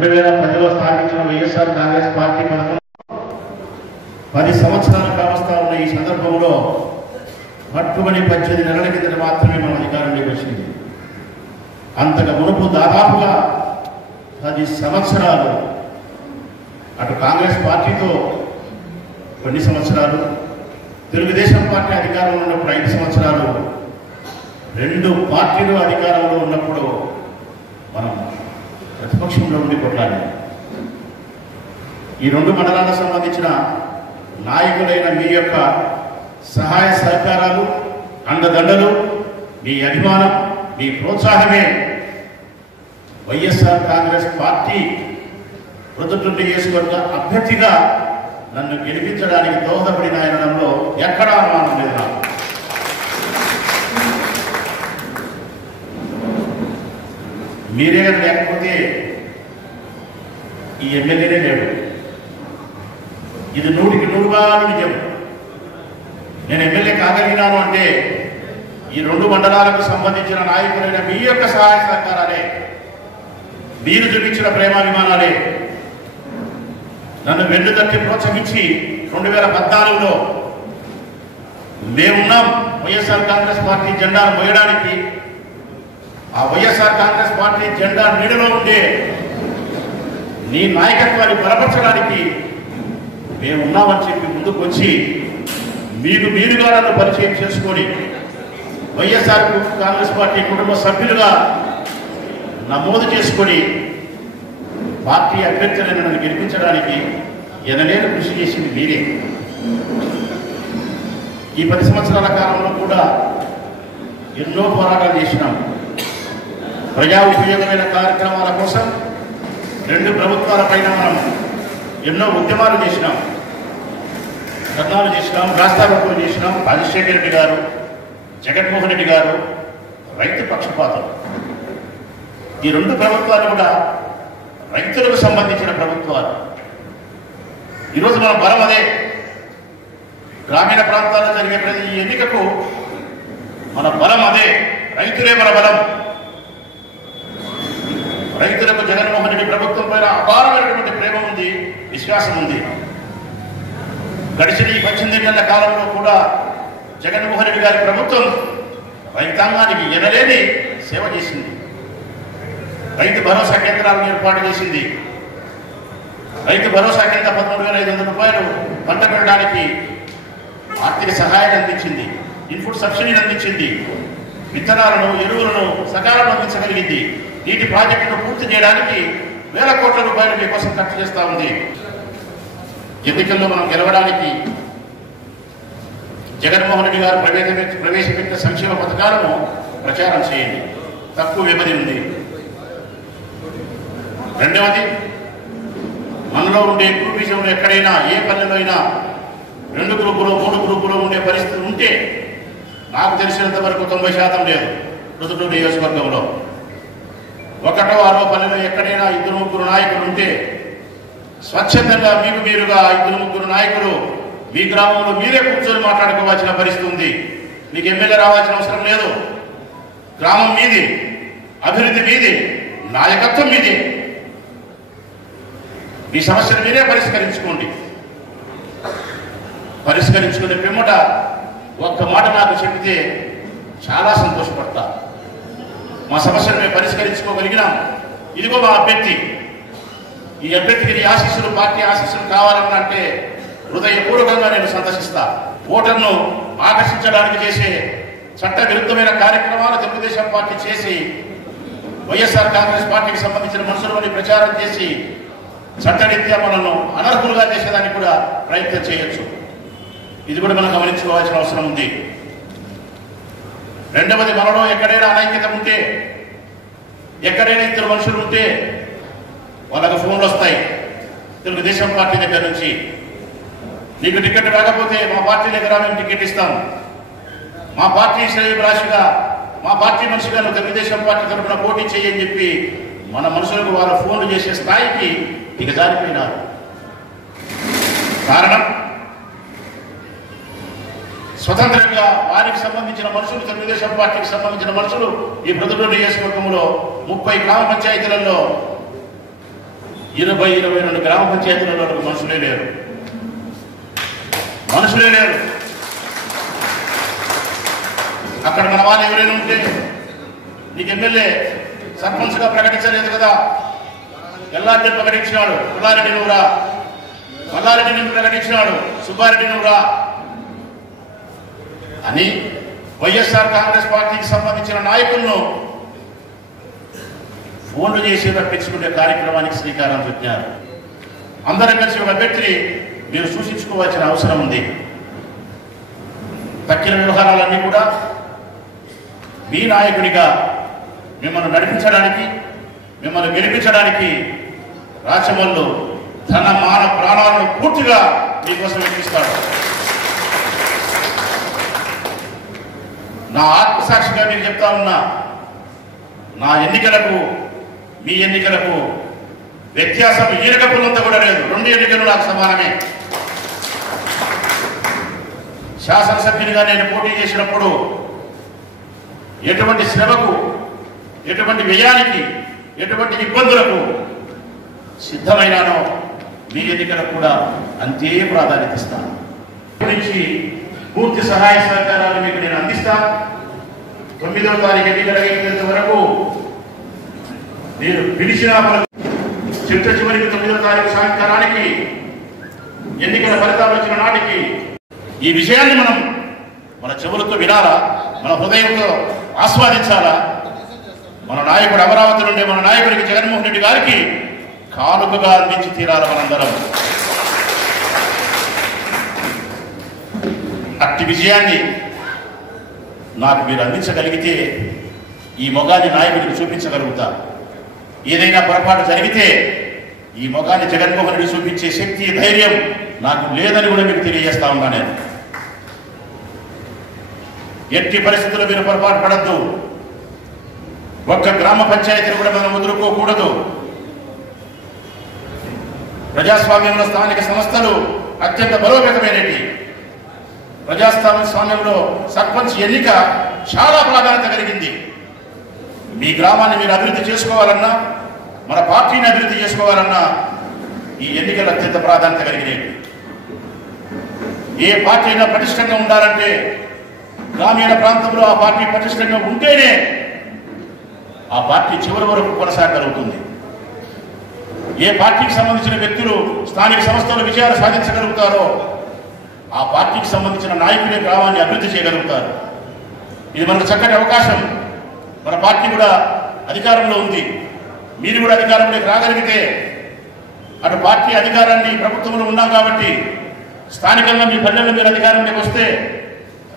2010లో స్థాపించిన వైఎస్ఆర్ కాంగ్రెస్ పార్టీ 10 సంవత్సరాలు కావస్తా ఉన్న ఈ సందర్భంలో పట్టుబడి 18 నెలల కిందట మాత్రమే మన అధికారంలోకి వచ్చింది. అంతకు మునుపు దాదాపుగా 10 సంవత్సరాలు అటు కాంగ్రెస్ పార్టీతో కొన్ని సంవత్సరాలు, తెలుగుదేశం పార్టీ అధికారంలో ఉన్నప్పుడు 5 సంవత్సరాలు, 2 పార్టీలు అధికారంలో ఉన్నప్పుడు మనం ప్రతిపక్షంలో ఉండి కొట్లాడి ఈ 2 మండలాలకు సంబంధించిన నాయకులైన మీ యొక్క సహాయ సహకారాలు, అండదండలు, మీ అభిమానం, మీ ప్రోత్సాహమే వైఎస్ఆర్ కాంగ్రెస్ పార్టీ ప్రొద్దుటూరు నియోజకవర్గ అభ్యర్థిగా నన్ను గెలిపించడానికి దోహదపడిన ఆయనలో ఎక్కడా అనుమానం లేదు నాకు. మీరే లేకపోతే ఈ ఎమ్మెల్యేనే లేడు. ఇది 100కి 100 నిజం. నేను ఎమ్మెల్యే కాగలిగినాను అంటే ఈ 2 మండలాలకు సంబంధించిన నాయకులైన మీ యొక్క సహాయ సహకారాలే, మీరు చూపించిన ప్రేమాభిమానాలే నన్ను వెన్ను తట్టి ప్రోత్సహించి 2014లో మేమున్నాం వైఎస్ఆర్ కాంగ్రెస్ పార్టీ జెండాను మోయడానికి, ఆ వైఎస్ఆర్ కాంగ్రెస్ పార్టీ జెండా నీడలో ఉండే నీ నాయకత్వాన్ని బలపరచడానికి మేమున్నామని చెప్పి ముందుకు వచ్చి మీకు మీరుగా నన్ను పరిచయం చేసుకొని వైఎస్ఆర్ కాంగ్రెస్ పార్టీ కుటుంబ సభ్యులుగా నమోదు చేసుకొని పార్టీ అభ్యర్థులను నన్ను గెలిపించడానికి ఎనలేని కృషి చేసింది మీరే. ఈ 10 సంవత్సరాల కాలంలో కూడా ఎన్నో పోరాటాలు చేసినాం. ప్రజా ఉపయోగమైన కార్యక్రమాల కోసం 2 ప్రభుత్వాల పైన మనం ఎన్నో ఉద్యమాలు చేసినాం, ధర్నాలు చేసినాం, రాస్తారోకోలు చేసినాం. రాజశేఖర రెడ్డి గారు, జగన్మోహన్ రెడ్డి గారు రైతు పక్షపాతం. ఈ 2 ప్రభుత్వాలు కూడా రైతులకు సంబంధించిన ప్రభుత్వాలు. ఈరోజు మన బలం అదే. గ్రామీణ ప్రాంతాల్లో జరిగే ప్రతి ఎన్నికకు మన బలం అదే. రైతులే మన బలం. రైతులకు జగన్మోహన్ రెడ్డి ప్రభుత్వం పైన అపారమైనటువంటి ప్రేమ ఉంది, విశ్వాసం ఉంది. గడిచిన ఈ 18 నెలల కాలంలో కూడా జగన్మోహన్ రెడ్డి గారి ప్రభుత్వం రైతాంగానికి ఎనలేని సేవ చేసింది. రైతు భరోసా కేంద్రాలను ఏర్పాటు చేసింది. రైతు భరోసా కింద 13,500 రూపాయలు పంట పెట్టడానికి ఆర్థిక సహాయాన్ని అందించింది. ఇన్పుట్ సబ్సిడీని అందించింది. విత్తనాలను, ఎరువులను సకాలంలో అందించగలిగింది. నీటి ప్రాజెక్టును పూర్తి చేయడానికి వేల కోట్ల రూపాయలు మీకోసం ఖర్చు చేస్తూ ఉంది. ఎన్నికల్లో మనం గెలవడానికి జగన్మోహన్ రెడ్డి గారు ప్రవేశపెట్టిన సంక్షేమ పథకాలను ప్రచారం చేయండి. తక్కువ వ్యవధి ఉంది. రెండవది, మనలో ఉండే గ్రూపిజంలో ఎక్కడైనా ఏ పల్లెలో అయినా 2 గ్రూపులు 3 గ్రూపులు ఉండే పరిస్థితి ఉంటే నాకు తెలిసినంత వరకు 90% లేదు. ప్రొద్దుటూరు నియోజకవర్గంలో 1వ 6వ పల్లెలో ఎక్కడైనా 2-3 నాయకులు ఉంటే స్వచ్ఛందంగా మీకు మీరుగా 2-3 నాయకులు మీ గ్రామంలో మీరే కూర్చొని మాట్లాడుకోవాల్సిన పరిస్థితి ఉంది. మీకు ఎమ్మెల్యే రావాల్సిన అవసరం లేదు. గ్రామం మీది, అభివృద్ధి మీది, నాయకత్వం మీది. మీ సమస్యను మీరే పరిష్కరించుకోండి. పరిష్కరించుకునే పిమ్మట ఒక్క మాట నాకు చెబితే చాలా సంతోషపడతా. మా సమస్యను మేము పరిష్కరించుకోగలిగినాం. ఇదిగో మా అభ్యర్థి. ఈ అభ్యర్థికి ఆశీస్సులు, పార్టీ ఆశీస్సులు కావాలన్నంటే హృదయపూర్వకంగా నేను సందర్శిస్తా. ఓటర్ను ఆకర్షించడానికి చేసే చట్ట విరుద్ధమైన కార్యక్రమాలు తెలుగుదేశం పార్టీ చేసి వైఎస్ఆర్ కాంగ్రెస్ పార్టీకి సంబంధించిన మనుషులని ప్రచారం చేసి చట్టరీత్యా మనల్ని అనర్హులుగా చేసేదానికి కూడా ప్రయత్నం చేయొచ్చు. ఇది కూడా మనం గమనించుకోవాల్సిన అవసరం ఉంది. రెండవది, మనలో ఎక్కడైనా అనైక్యత ఉంటే, ఎక్కడైనా 2 మనుషులు ఉంటే వాళ్ళకు ఫోన్లు వస్తాయి తెలుగుదేశం పార్టీ దగ్గర నుంచి. నీకు టికెట్ రాకపోతే మా పార్టీ దగ్గర మేము టికెట్ ఇస్తాం. మా పార్టీ శ్రేయభిలాషిగా, మా పార్టీ మనిషిగా నువ్వు తెలుగుదేశం పార్టీ తరఫున పోటీ చేయని చెప్పి మన మనుషులకు వాళ్ళ ఫోన్లు చేసే స్థాయికి దిగజారిపోయినారు. కారణం, స్వతంత్రంగా వారికి సంబంధించిన మనుషులు, తెలుగుదేశం పార్టీకి సంబంధించిన మనుషులు ఈ ప్రొద్దుటూరు నియోజకవర్గంలో 30 గ్రామ పంచాయతీలలో 22 గ్రామ పంచాయతీలలో మనుషులే లేరు. అక్కడ మన వాళ్ళు ఎవరైనా ఉంటే నీకు ఎమ్మెల్యే సర్పంచ్గా ప్రకటించలేదు కదా, ఎల్లారెడ్డి ప్రకటించినాడు, పుల్లారెడ్డి నువ్వురా, మల్లారెడ్డి నువ్వు ప్రకటించినాడు, సుబ్బారెడ్డి నువ్వురా అని వైఎస్ఆర్ కాంగ్రెస్ పార్టీకి సంబంధించిన నాయకులను ఫోన్లు చేసి రప్పించుకునే కార్యక్రమానికి శ్రీకారం చుట్టారు. అందరం కలిసి ఒక అభ్యర్థిని మీరు సూచించుకోవాల్సిన అవసరం ఉంది. తక్కిన వ్యవహారాలన్నీ కూడా మీ నాయకుడిగా మిమ్మల్ని నడిపించడానికి, మిమ్మల్ని గెలిపించడానికి రాచమల్లు తన మాన ప్రాణాలను పూర్తిగా మీకోసం ఎక్కిస్తాడు. నా ఆత్మసాక్షిగా మీకు చెప్తా ఉన్నా, నా ఎన్నికలకు మీ ఎన్నికలకు వ్యత్యాసం ఈరకపుల్లంతా కూడా లేదు. 2 ఎన్నికలు నాకు సమానమే. శాసనసభ్యునిగా నేను పోటీ చేసినప్పుడు ఎటువంటి శ్రమకు, ఎటువంటి వ్యయానికి, ఎటువంటి ఇబ్బందులకు సిద్ధమైనానో మీ ఎన్నికలకు కూడా అంతే ప్రాధాన్యత ఇస్తాను. గురించి పూర్తి సహాయ సహకారాలు మీకు నేను అందిస్తాను. 9వ తారీఖు ఎన్నికలు అయినంత వరకు మీరు పిలిచిన చిట్ట చివరికి 9వ తారీఖు సాయంకాలానికి ఎన్నికల ఫలితాలు వచ్చిన నాటికి ఈ విషయాన్ని మనం మన చెవులతో వినాలా, మన హృదయంతో ఆస్వాదించాలా. మన నాయకుడు అమరావతి నుండి మన నాయకుడికి జగన్మోహన్ రెడ్డి గారికి కానుకగా అందించి తీరాలి మనందరం. అట్టి విజయాన్ని నాకు మీరు అందించగలిగితే ఈ మొగాన్ని నాయకుడికి చూపించగలుగుతా. ఏదైనా పొరపాటు జరిగితే ఈ మొగాన్ని జగన్మోహన్ రెడ్డి చూపించే శక్తి, ధైర్యం నాకు లేదని కూడా మీకు తెలియజేస్తా ఉన్నా. నేను ఎట్టి పరిస్థితుల్లో మీరు పొరపాటు పడద్దు. ఒక్క గ్రామ పంచాయతీని కూడా మనం వదులుకోకూడదు. ప్రజాస్వామ్యంలో స్థానిక సంస్థలు అత్యంత బలోపేతమైనవి. ప్రజాస్వామ్యంలో సర్పంచ్ ఎన్నిక చాలా ప్రాధాన్యత కలిగింది. మీ గ్రామాన్ని మీరు అభివృద్ధి చేసుకోవాలన్నా, మన పార్టీని అభివృద్ధి చేసుకోవాలన్నా ఈ ఎన్నికలు అత్యంత ప్రాధాన్యత కలిగినవి. ఏ పార్టీ అయినా పటిష్టంగా ఉండాలంటే గ్రామీణ ప్రాంతంలో ఆ పార్టీ పటిష్టంగా ఉంటేనే ఆ పార్టీ చివరి వరకు కొనసాగలుగుతుంది. ఏ పార్టీకి సంబంధించిన వ్యక్తులు స్థానిక సంస్థల విజయాలు సాధించగలుగుతారో ఆ పార్టీకి సంబంధించిన నాయకులే గ్రామాన్ని అభివృద్ధి చేయగలుగుతారు. ఇది మనకు చక్కటి అవకాశం. మన పార్టీ కూడా అధికారంలో ఉంది. మీరు కూడా అధికారంలోకి రాగలిగితే అటు పార్టీ అధికారాన్ని ప్రభుత్వంలో ఉన్నాం కాబట్టి స్థానికంగా మీ పల్లెల్లో మీరు అధికారంలోకి వస్తే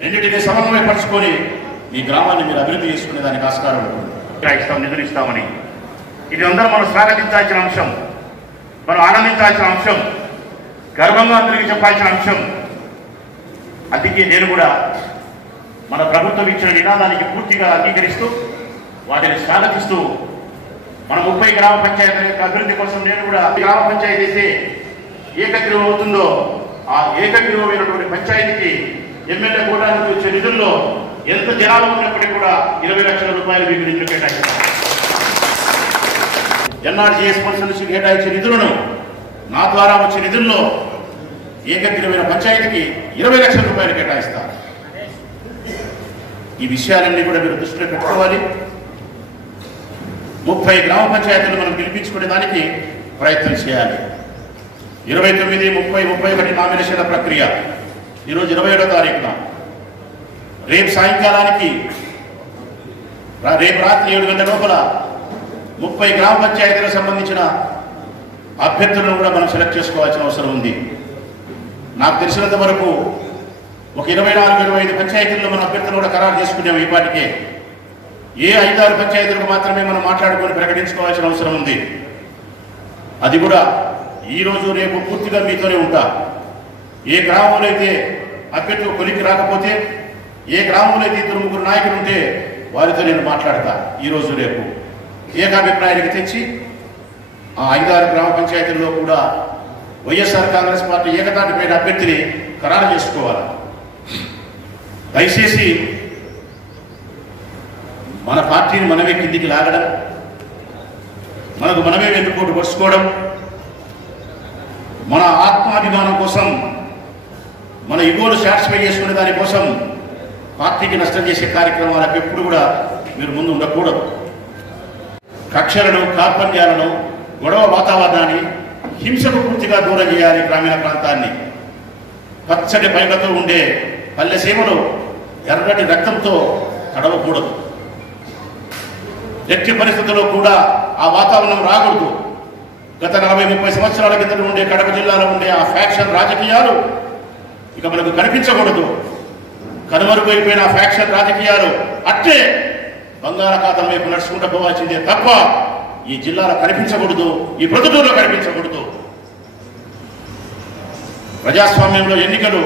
రెండింటినీ సమన్వయపరుచుకొని మీ గ్రామాన్ని మీరు అభివృద్ధి చేసుకునే దానికి ఆస్కారం ఉంటుంది. నిధులు ఇస్తామని ఇది అందరూ మనం స్వాగతించాల్సిన అంశం, మనం ఆనందించాల్సిన అంశం, గర్వంగా అందరికీ చెప్పాల్సిన అంశం. అందుకే నేను కూడా మన ప్రభుత్వం ఇచ్చిన నినాదానికి పూర్తిగా అంగీకరిస్తూ వాటిని స్వాగతిస్తూ మన 30 గ్రామ పంచాయతీల యొక్క అభివృద్ధి కోసం నేను కూడా గ్రామ పంచాయతీ అయితే ఏకగ్రీవం అవుతుందో ఆ ఏకగ్రీవమైనటువంటి పంచాయతీకి ఎమ్మెల్యే కోటా నుంచి వచ్చే నిధుల్లో ఎంత జనాభా ఉన్నప్పటికీ కూడా 20 లక్షల రూపాయలు మీకు నిధులు కేటాయిస్తారు. ఎన్ఆర్జీఎస్ ఫండ్స్ నుంచి కేటాయించే నిధులను నా ద్వారా వచ్చే నిధుల్లో ఏకగ్రీవమైన పంచాయతీకి 20 లక్షల రూపాయలు కేటాయిస్తారు. ఈ విషయాలన్నీ కూడా మీరు దృష్టిలో పెట్టుకోవాలి. 30 గ్రామ పంచాయతీలు మనం పిలిపించుకునే దానికి ప్రయత్నం చేయాలి. 29, 30, 31 నామినేషన్ల ప్రక్రియ ఈరోజు 27వ తారీఖున. రేపు సాయంకాలానికి రేపు రాత్రి 7 గంటల లోపల 30 గ్రామ పంచాయతీలకు సంబంధించిన అభ్యర్థులను కూడా మనం సెలెక్ట్ చేసుకోవాల్సిన అవసరం ఉంది. నాకు తెలిసినంత వరకు ఒక 24, 25 పంచాయతీల్లో మన అభ్యర్థులు కూడా ఖరారు చేసుకున్నాం. ఈ పాటికే ఏ 5-6 పంచాయతీలకు మాత్రమే మనం మాట్లాడుకొని ప్రకటించుకోవాల్సిన అవసరం ఉంది. అది కూడా ఈరోజు రేపు పూర్తిగా మీతోనే ఉంటా. ఏ గ్రామంలో అయితే అభ్యర్థులు కొలికి రాకపోతే, ఏ గ్రామంలో అయితే 2-3 నాయకులు ఉంటే వారితో నేను మాట్లాడతా. ఈరోజు రేపు ఏకాభిప్రాయానికి తెచ్చి ఆ 5-6 గ్రామ పంచాయతీల్లో కూడా వైఎస్ఆర్ కాంగ్రెస్ పార్టీ ఏకతాటిపైన అభ్యర్థిని ఖరారు చేసుకోవాలి. దయచేసి మన పార్టీని మనమే కిందికి లాగడం, మనకు మనమే వెన్నుపోటు పరుచుకోవడం మన ఆత్మాభిమానం కోసం, మన ఇగోలు సాటిస్ఫై చేసుకునే దానికోసం పార్టీకి నష్టం చేసే కార్యక్రమాలకు ఎప్పుడు కూడా మీరు ముందు ఉండకూడదు. కక్షలను, కార్పణ్యాలను, గొడవ వాతావరణాన్ని, హింసకు పూర్తిగా దూరం చేయాలి. గ్రామీణ ప్రాంతాన్ని పచ్చటి పైకతో ఉండే పల్లె సీమలు ఎర్రటి రక్తంతో తడవకూడదు. ఎట్టి పరిస్థితుల్లో కూడా ఆ వాతావరణం రాకూడదు. గత 40-30 సంవత్సరాల కింద ఉండే కడప జిల్లాలో ఉండే ఆ ఫ్యాక్షన్ రాజకీయాలు ఇక మనకు కనిపించకూడదు. కనుమరుగైపోయిన ఫ్యాక్షన్ రాజకీయాలు అట్టే బంగాళాఖాతం వైపు నడుచుకుంటూ పోవాల్సిందే తప్ప ఈ జిల్లాలో కనిపించకూడదు, ఈ ప్రొద్దుటూరులో కనిపించకూడదు. ప్రజాస్వామ్యంలో ఎన్నికలు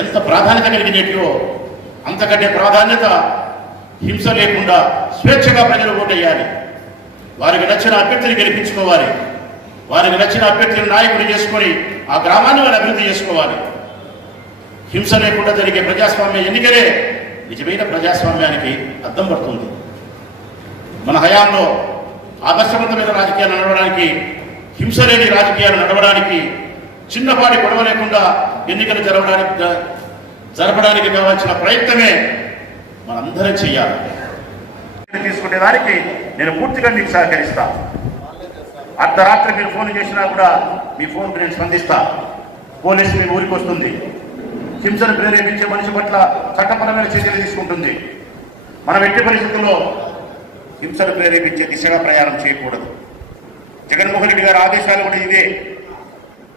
ఎంత ప్రాధాన్యత కలిగినట్టు అంతకంటే ప్రాధాన్యత హింస లేకుండా స్వేచ్ఛగా ప్రజలు ఓటేయాలి. వారికి నచ్చిన అభ్యర్థిని గెలిపించుకోవాలి. వారికి నచ్చిన అభ్యర్థిని నాయకుడు చేసుకొని ఆ గ్రామాన్ని వాళ్ళు అభివృద్ధి చేసుకోవాలి. హింస లేకుండా జరిగే ప్రజాస్వామ్య ఎన్నికలే నిజమైన ప్రజాస్వామ్యానికి అద్దం పడుతుంది. మన హయాంలో ఆదర్శవంతమైన రాజకీయాలు నడవడానికి, హింస లేని రాజకీయాలు నడవడానికి, చిన్నపాటి గొడవ లేకుండా ఎన్నికలు జరపడానికి కావాల్సిన ప్రయత్నమే మనందరం చేయాలి. తీసుకునే దానికి నేను పూర్తిగా మీకు సహకరిస్తా. అర్ధరాత్రి మీరు ఫోన్ చేసినా కూడా మీ ఫోన్కి నేను స్పందిస్తా. పోలీసు మీ ఊరికి వస్తుంది. హింసను ప్రేరేపించే మనిషి పట్ల చట్టపరమైన చర్యలు తీసుకుంటుంది. మనం ఎట్టి పరిస్థితుల్లో హింసను ప్రేరేపించే దిశగా ప్రయాణం చేయకూడదు. జగన్మోహన్ రెడ్డి గారి ఆదేశాలు కూడా ఇదే.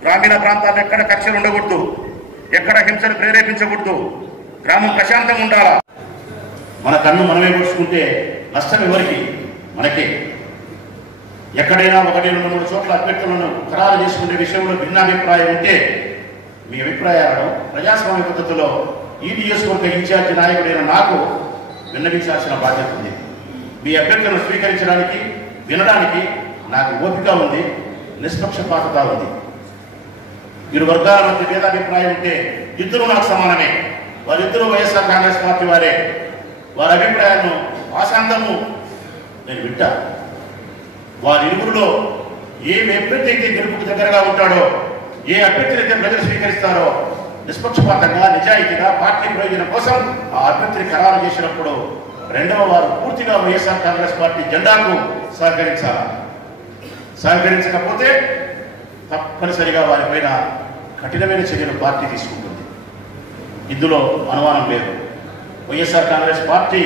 గ్రామీణ ప్రాంతాల్లో ఎక్కడ కక్షలు ఉండకూడదు, ఎక్కడ హింసను ప్రేరేపించకూడదు, గ్రామం ప్రశాంతంగా ఉండాలా. మన కన్ను మనమే పొడుచుకుంటే నష్టం ఎవరికి? మనకే. ఎక్కడైనా 1-2-3 చోట్ల అభ్యర్థులను ఖరారు చేసుకునే విషయంలో భిన్నాభిప్రాయం ఉంటే మీ అభిప్రాయాలను ప్రజాస్వామ్య పద్ధతిలో ఈ నియోజకవర్గ ఇన్ఛార్జి నాయకుడైన నాకు విన్నవించాల్సిన బాధ్యత ఉంది. మీ అభ్యర్థులను స్వీకరించడానికి, వినడానికి నాకు ఓపిక ఉంది, నిష్పక్షపాతత ఉంది. ఇరు వర్గాల మధ్య భేదాభిప్రాయం ఉంటే ఇద్దరు నాకు సమానమే. వారిద్దరూ వైఎస్ఆర్ కాంగ్రెస్ పార్టీ వారే. వారి అభిప్రాయాలను ఆశాంతము నేను వింటా. వారి ఇరువురిలో ఏ అభ్యర్థి అయితే గెలుపుకు దగ్గరగా ఉంటాడో, ఏ అభ్యర్థిని అయితే ప్రజలు స్వీకరిస్తారో నిష్పక్షపాతంగా, నిజాయితీగా పార్టీ ప్రయోజనం కోసం ఆ అభ్యర్థిని ఖరారు చేసినప్పుడు రెండవ వారు పూర్తిగా వైఎస్ఆర్ కాంగ్రెస్ పార్టీ జెండాకు సహకరించాలి. సహకరించకపోతే తప్పనిసరిగా వారిపైన కఠినమైన చర్యలు పార్టీ తీసుకుంటుంది. ఇందులో అనుమానం లేదు. వైఎస్ఆర్ కాంగ్రెస్ పార్టీ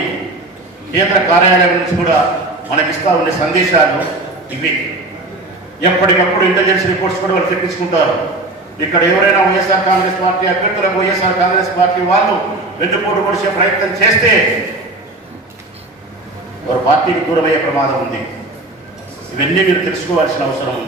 కేంద్ర కార్యాలయం నుంచి కూడా మనకిస్తా ఉండే సందేశాలు ఇవి. ఎప్పటికప్పుడు ఇంటెలిజెన్స్ రిపోర్ట్స్ కూడా వాళ్ళు తెప్పించుకుంటారు. ఇక్కడ ఎవరైనా వైఎస్ఆర్ కాంగ్రెస్ పార్టీ అభ్యర్థులకు వైఎస్ఆర్ కాంగ్రెస్ పార్టీ వాళ్ళు వెన్నుపోటు పొడిచే ప్రయత్నం చేస్తే వారు పార్టీకి దూరమయ్యే ప్రమాదం ఉంది. ఇవన్నీ మీరు తెలుసుకోవాల్సిన అవసరం ఉంది.